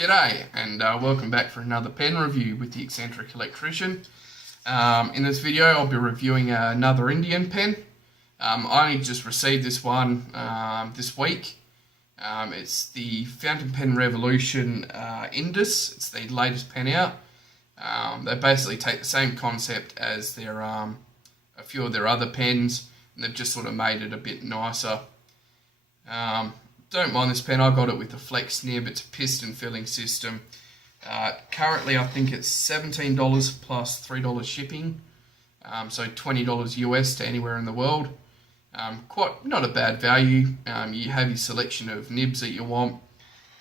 G'day and welcome back for another pen review with the Eccentric Electrician. In this video I'll be reviewing another Indian pen. I only just received this one this week. It's the fountain pen Reveloution Indus. It's the latest pen out. They basically take the same concept as their a few of their other pens, and they've just sort of made it a bit nicer. Don't mind this pen. I got it with the flex nib. It's a piston filling system. Currently I think it's $17 plus $3 shipping, so $20 US to anywhere in the world. Quite not a bad value. You have your selection of nibs that you want.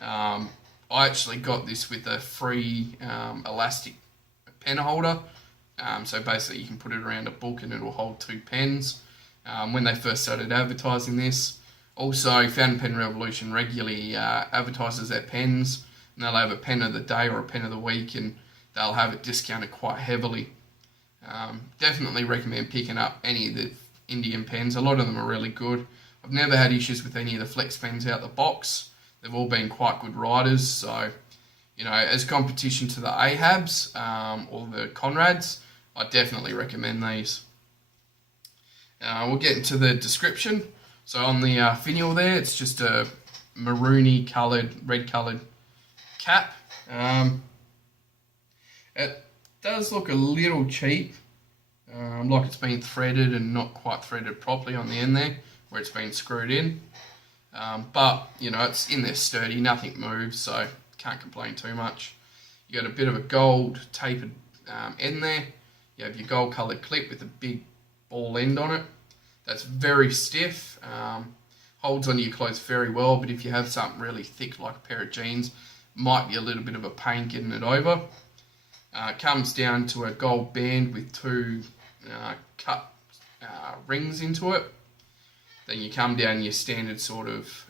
I actually got this with a free elastic pen holder, so basically you can put it around a book and it'll hold two pens. When they first started advertising this, also Fountain Pen Reveloution regularly advertises their pens, and they'll have a pen of the day or a pen of the week, and they'll have it discounted quite heavily. Definitely recommend picking up any of the Indian pens. A lot of them are really good. I've never had issues with any of the flex pens out the box. They've all been quite good riders, so you know, as competition to the Ahabs or the Conrads, I definitely recommend these. We'll get into the description. So on the finial there, it's just a maroony coloured, red coloured cap. It does look a little cheap, like it's been threaded and not quite threaded properly on the end there, where it's been screwed in. But, you know, it's in there sturdy, nothing moves, so can't complain too much. You got a bit of a gold tapered end there. You have your gold coloured clip with a big ball end on it. That's very stiff, holds onto your clothes very well, but if you have something really thick like a pair of jeans, might be a little bit of a pain getting it over. It comes down to a gold band with two cut rings into it. Then you come down your standard sort of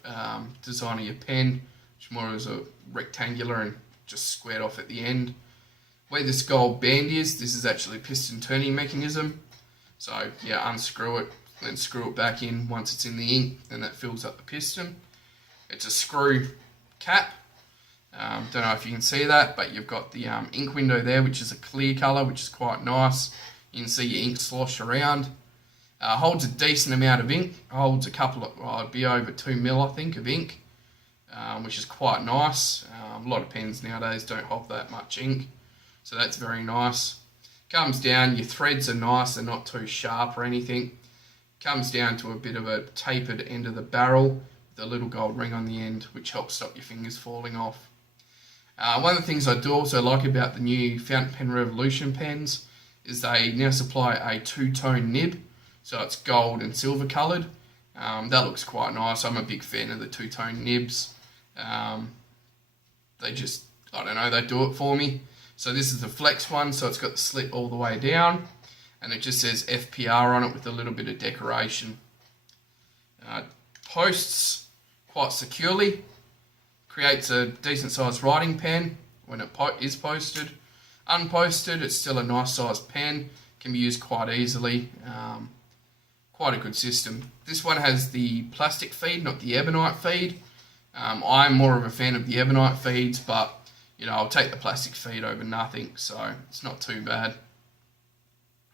design of your pen, which more is a rectangular and just squared off at the end. Where this gold band is, this is actually a piston turning mechanism. So yeah, unscrew it, then screw it back in once it's in the ink, and that fills up the piston. It's a screw cap. Don't know if you can see that, but you've got the ink window there, which is a clear colour, which is quite nice. You can see your ink slosh around. Holds a decent amount of ink. Holds a couple of, well, it'd be over 2 mil I think of ink, which is quite nice. A lot of pens nowadays don't hold that much ink, so that's very nice. Comes down, your threads are nice, they're not too sharp or anything. Comes down to a bit of a tapered end of the barrel with a little gold ring on the end, which helps stop your fingers falling off. One of the things I do also like about the new Fountain Pen Reveloution pens is they now supply a two-tone nib, so it's gold and silver coloured. That looks quite nice. I'm a big fan of the two-tone nibs. They just, I don't know, they do it for me. So this is the flex one, so it's got the slit all the way down, and it just says FPR on it with a little bit of decoration. Posts quite securely, creates a decent sized writing pen when it is posted. Unposted, it's still a nice sized pen, can be used quite easily. Quite a good system. This one has the plastic feed, not the ebonite feed. I'm more of a fan of the ebonite feeds, but you know, I'll take the plastic feed over nothing, so it's not too bad.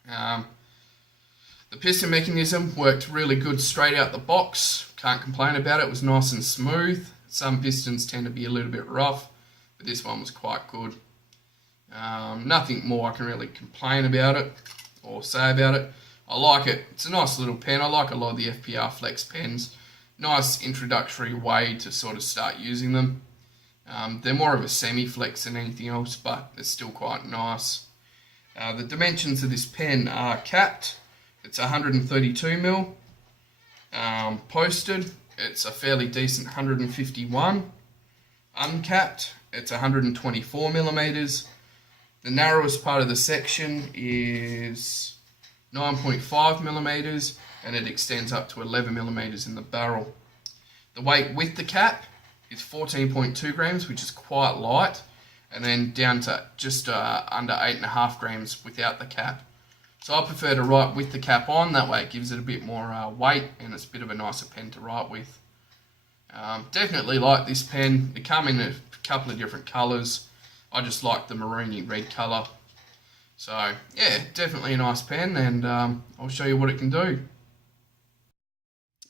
The piston mechanism worked really good straight out the box. Can't complain about it. It was nice and smooth. Some pistons tend to be a little bit rough, but this one was quite good. Nothing more I can really complain about it or say about it. I like it. It's a nice little pen. I like a lot of the FPR Flex pens. Nice introductory way to sort of start using them. They're more of a semi-flex than anything else, but they're still quite nice. The dimensions of this pen are capped. It's 132 mil. Posted, it's a fairly decent 151. Uncapped, it's 124 millimeters. The narrowest part of the section is 9.5 millimeters, and it extends up to 11 millimeters in the barrel. The weight with the cap is 14.2 grams, which is quite light, and then down to just under 8.5 grams without the cap. So I prefer to write with the cap on, that way it gives it a bit more weight, and it's a bit of a nicer pen to write with. Definitely like this pen. They come in a couple of different colours. I just like the maroony red colour. So yeah, definitely a nice pen, and I'll show you what it can do.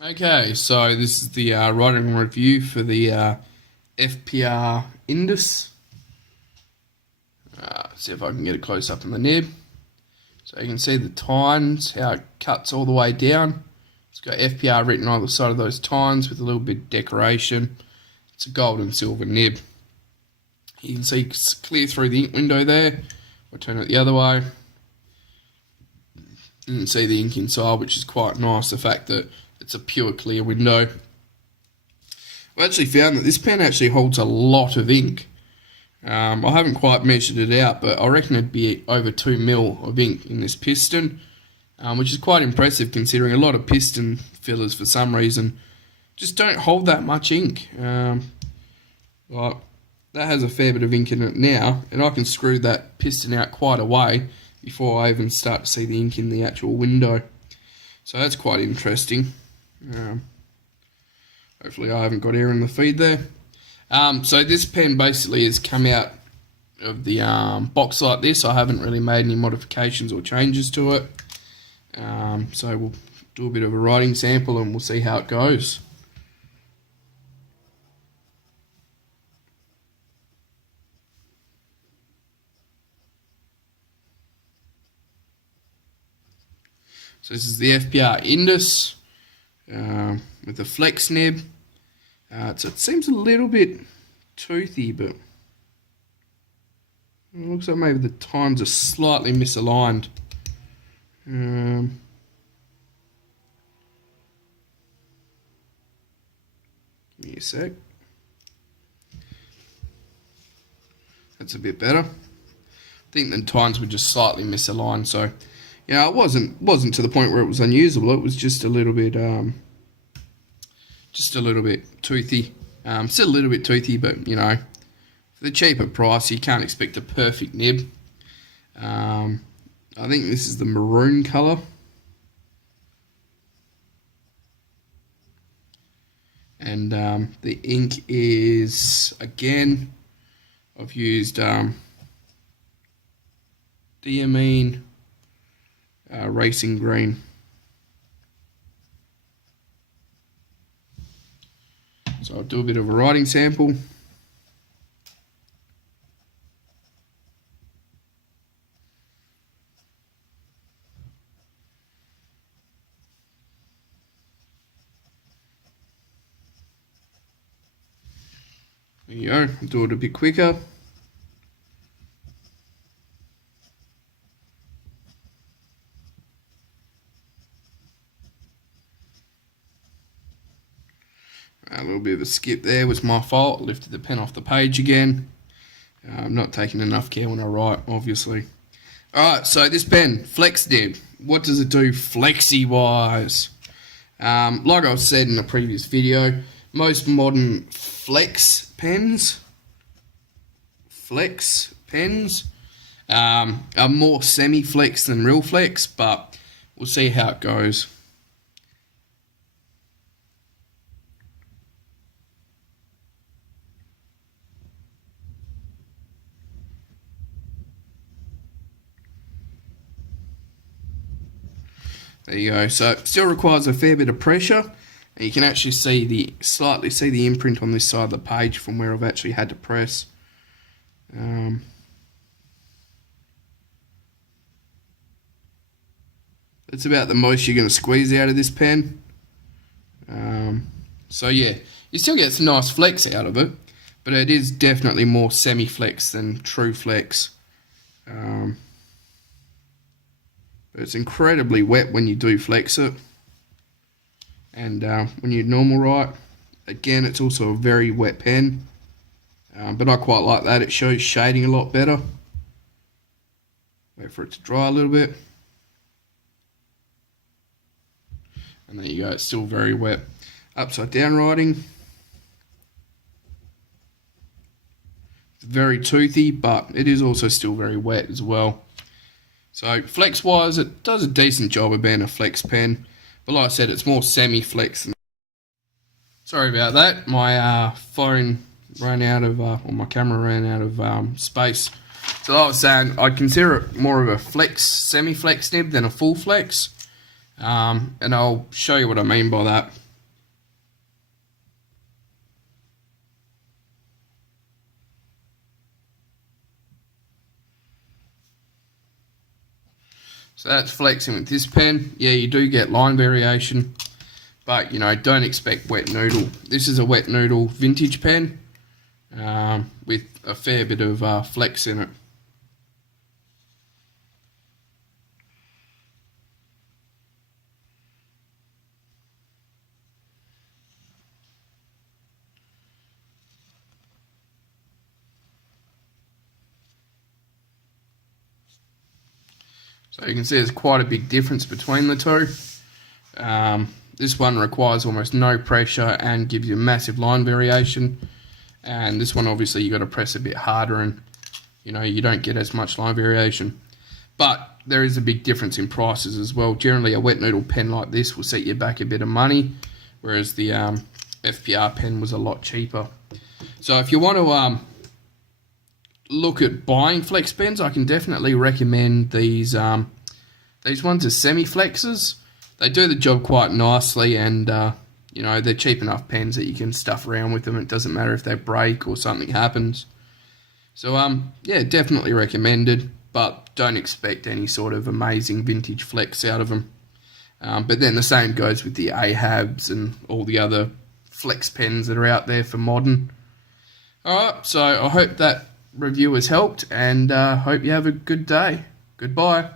Okay, so this is the writing review for the FPR Indus. See if I can get a close up on the nib. So you can see the tines, how it cuts all the way down. It's got FPR written on the side of those tines with a little bit of decoration. It's a gold and silver nib. You can see it's clear through the ink window there. I'll turn it the other way. You can see the ink inside, which is quite nice, the fact that it's a pure clear window. I actually found that this pen actually holds a lot of ink. I haven't quite measured it out, but I reckon it'd be over 2 mil of ink in this piston, which is quite impressive considering a lot of piston fillers for some reason just don't hold that much ink. Like, that has a fair bit of ink in it now, and I can screw that piston out quite a way before I even start to see the ink in the actual window. So that's quite interesting. Hopefully I haven't got air in the feed there. So this pen basically has come out of the box like this. I haven't really made any modifications or changes to it. So we'll do a bit of a writing sample and we'll see how it goes. So this is the FPR Indus with the flex nib. So it seems a little bit toothy, but it looks like maybe the tines are slightly misaligned. Give me a sec. That's a bit better. I think the tines were just slightly misaligned, so yeah, it wasn't to the point where it was unusable. It was just a little bit toothy. Still a little bit toothy, but you know, for the cheaper price, you can't expect a perfect nib. I think this is the maroon colour. And the ink is, again, I've used Diamine Racing Green. So I'll do a bit of a writing sample. There you go, I'll do it a bit quicker. A little bit of a skip there was my fault. Lifted the pen off the page again. I'm not taking enough care when I write, obviously. Alright, so this pen, Flex Nib. What does it do flexi-wise? Like I said in a previous video, most modern flex pens are more semi-flex than real flex, but we'll see how it goes. There you go. So it still requires a fair bit of pressure, and you can actually see slightly see the imprint on this side of the page from where I've actually had to press. That's about the most you're going to squeeze out of this pen. So yeah, you still get some nice flex out of it, but it is definitely more semi-flex than true flex. But it's incredibly wet when you do flex it, and when you normal write, again, it's also a very wet pen, but I quite like that. It shows shading a lot better. Wait for it to dry a little bit, and there you go, it's still very wet. Upside down writing, it's very toothy, but it is also still very wet as well. So flex wise, it does a decent job of being a flex pen, but like I said, it's more semi-flex. Sorry about that, my phone ran out of, or my camera ran out of space. So like I was saying, I consider it more of a flex, semi-flex nib than a full flex. And I'll show you what I mean by that. So that's flexing with this pen. Yeah, you do get line variation, but you know, don't expect wet noodle. This is a wet noodle vintage pen with a fair bit of flex in it. So you can see there's quite a big difference between the two. This one requires almost no pressure and gives you massive line variation. And this one, obviously, you got to press a bit harder and, you know, you don't get as much line variation. But there is a big difference in prices as well. Generally, a wet noodle pen like this will set you back a bit of money, whereas the FPR pen was a lot cheaper. So if you want to look at buying flex pens, I can definitely recommend these ones as semi-flexes. They do the job quite nicely, and you know, they're cheap enough pens that you can stuff around with them. It doesn't matter if they break or something happens. So yeah, definitely recommended, but don't expect any sort of amazing vintage flex out of them. But then the same goes with the AHABs and all the other flex pens that are out there for modern. Alright, so I hope that review has helped, and hope you have a good day. Goodbye.